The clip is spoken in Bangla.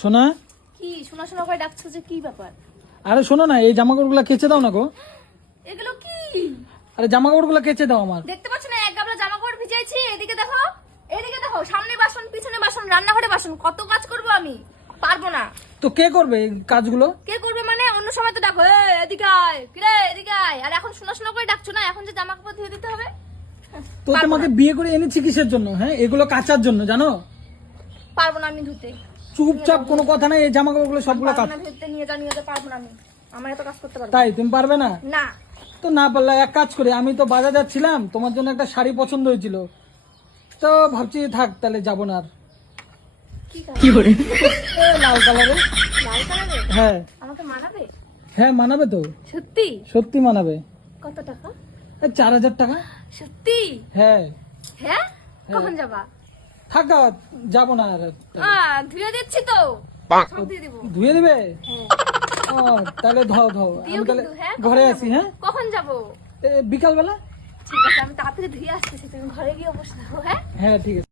সোনা, কি শোনা শোনা করে ডাকছো যে? কি ব্যাপার? আরে শোনো না, এই জামা কাপড়গুলো কেচে দাও না গো। এগুলো কি? আরে জামা কাপড়গুলো কেচে দাও আমার। দেখতে পাচ্ছ না এক গামলা জামা কাপড় ভিজাইছি? এদিকে দেখো, এদিকে দেখো, সামনে বাসন, পিছনে বাসন, রান্নাঘরে বাসন, কত কাজ করব আমি? পারবো না। তো কে করবে এই কাজগুলো? কে করবে মানে? অন্য সময় তো ডাকো, এই এদিকে আয়, কিরে এদিকে আয়। আর এখন শোনা শোনা করে ডাকছো না? এখন যে জামা কাপড় ধুয়ে দিতে হবে? তো তোমাকে বিয়ে করে এনেছি কিসের জন্য? হ্যাঁ, এগুলো কাচার জন্য, জানো? পারবো না আমি ধুতে। চুপচাপ, কোনো কথা নাই, এই জামা কাপড়গুলো সবগুলো পারবো কাচ। না ধুতে, নিয়ে যেতে পারবো না আমি। আমার এত কাজ করতে পারবো না। তাই তুমি পারবে না? না। তো না পারলে এক কাজ করি, আমি তো বাজার যাচ্ছিলাম, তোমার জন্য একটা শাড়ি পছন্দ হয়েছিল, তো ভাবছি থাক তাহলে যাবো না আর। কি করে? এ, লাল কালারের। লাল কালারে? হ্যাঁ আমাকে মানাবে? হ্যাঁ, মানাবে তো, সত্যি? সত্যি মানাবে। কত টাকা? 4000 টাকা। সত্যি? হ্যাঁ হ্যাঁ, কখন যাবা? থাকা, যাবো না আর। ধুয়ে দিচ্ছি তো, সব দিয়ে দিব। ধুয়ে দিবে? হ্যাঁ, ও, তাহলে ধও ধও, দিও আমি তাহলে কিন্তু, হ্যাঁ? ঘরে কখন আসি। যাবো? হ্যাঁ, কখন যাবো? বিকাল বেলা। ঠিক আছে, আমি তাড়াতাড়ি ধুয়ে আসতেছি, তুমি ঘরে গিয়ে বসে থাকো। হ্যাঁ, হ্যাঁ ঠিক আছে।